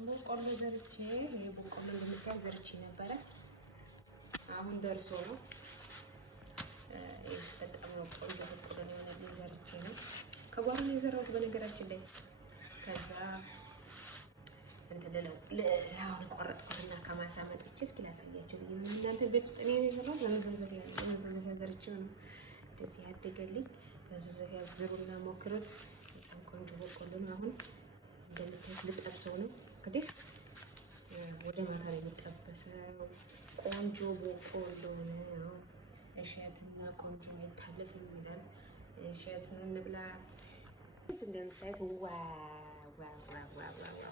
በቆሎ ዘርቼ በቆሎ እንደምታው ዘርቼ ነበረ። አሁን ደርሶ ነው በጣም ነው ቆንጆ በቆሎ ነው ያለኝ። ዘርቼ ነው ከጓሮ ነው የዘራሁት በነገራችን ላይ። ከዛ እንትን ለአሁን ቆረጥኩትና ከማሳ መጥቼ እስኪ ላሳያቸው። እናንተ ቤት ውስጥ እኔ የዘራሁት ለመዘዘፊያ ዘርቼው ነው እንደዚህ ያደገልኝ። ለመዘዘፊያ ዝሩና ሞክሩት። በጣም ቆንጆ በቆሎ ነው። አሁን እንደምታዩት ልጠብሰው ነው እንግዲህ ወደ ማታ ላይ የሚጠበሰው ቆንጆ በቆሎ ነው። እሸትና ቆንጆ ይታለፍ ይላል። እሸትን እንብላ። እንደምታዩት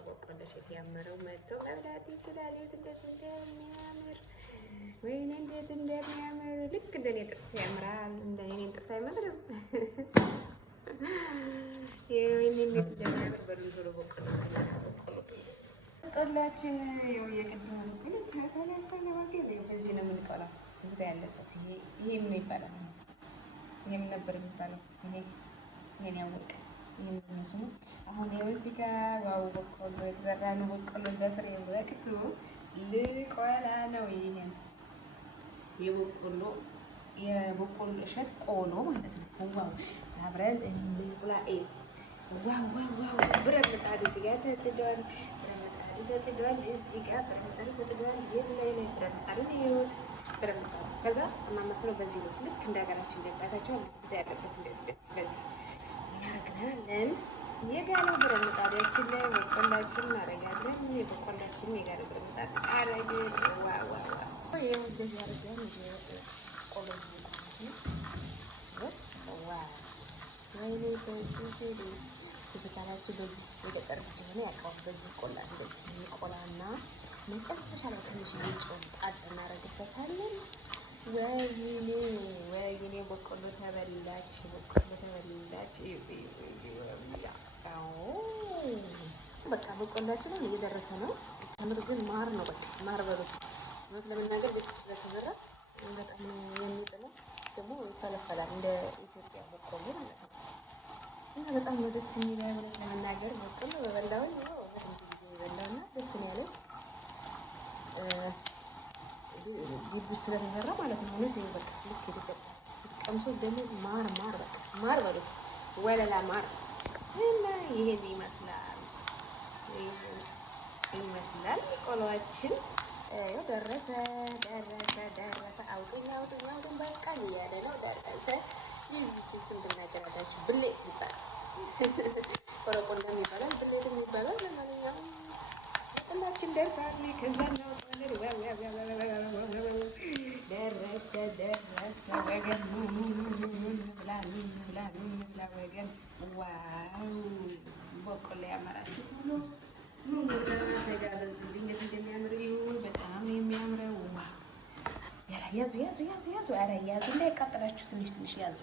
በቆሎ እሸት ያመረው መጥቶ መብላት ይችላል። እንዴት እንደሚያምር ወይኔ እንዴት እንደሚያምር! ልክ እንደኔ ጥርስ ያምራል። እንደኔ ጥርስ አይመስልም? ወይኔ እንዴት እንደሚያምር በልዙሩ በቆሎ ጥርስ ቆላችን ያው የቅድም ግን በዚህ ነው የምንቆላው። እዚህ ጋር ያለበት ይሄ ምን ይባላል? ይሄ ምን ነበር የሚባለው? ይሄን ያወቀ ይሄን ስሙ። አሁን ይኸው እዚህ ጋር ዋው በቆሎ የተዘራ ነው። በቆሎ በፍሬ ወቅቱ ልቆላ ነው። ይሄን የበቆሎ እሸት ቆሎ ማለት ነው። ዋው አብረን እንብላ። ዋው ብረት ምጣድ እዚህ ጋር ተጥዷል። ተጥዷል እዚህ ጋር ብረት ተጥዷል። የላይ ላይ ብረት ይሁት ብረት ምጣድ። ከዛ ማመስለው በዚህ ነው። ልክ እንደ ሀገራችን እንደባታቸው እዚህ ያለበት እንደዚህ በዚህ እናደርጋለን። የጋለው ብረት ምጣዳችን ላይ በቆላችን እናደርጋለን። የበቆላችን የጋለው ብረት ምጣድ አረግን። ዋው ይሄው እንደዚህ አድርገን ቆሎ ወይኔ በዚህ ትዝታላችሁ። በዚህ ወደ ቀርብ ሆነ ያቃው በዚህ ቆላ እንደዚህ ቆላና መጨረሻ ላይ ትንሽ ጨው ጣድ እናደርግበታለን። ወይኔ በቆሎ ተበላች። በቃ በቆላችን ነው እየደረሰ ነው። ተምር ግን ማር ነው። በቃ ማር በሉት። ለመናገር ቤት ስለተዘራ በጣም የሚጥለው ደግሞ ይፈለፈላል እንደ ኢትዮጵያ በቆሎ ማለት ነው። እና በጣም ነው ደስ የሚለው ለመናገር በቆሎ በበላው በላውና ደስ ያለኝ ግቢ ስለተዘራ ማለት ነው። እውነት ነው። በቃ ልክ ይደቀ ቀምሶ ደግሞ ማር በቃ ማር በሉት ወለላ ማር እና ይሄን ይመስላል ቆሎአችን። ያው ደረሰ። አውጡኝ በቃ እያለ ነው። ደረሰ። ይህችን ስም ብናገራዳችሁ ብሌት ይባላል። ቆረቆንዳ ይባላል፣ ብሌት የሚባለው። ለማንኛውም በቆላችን ደርሳል። ከዛ ነው ደረሰ ወገን ብላ ወገን። ዋው በቆሎ ያመራል። እንዴት እንደሚያምር በጣም የሚያምረው። ያዙ ኧረ ያዙ እንዳይቃጠላችሁ ትንሽ ያዙ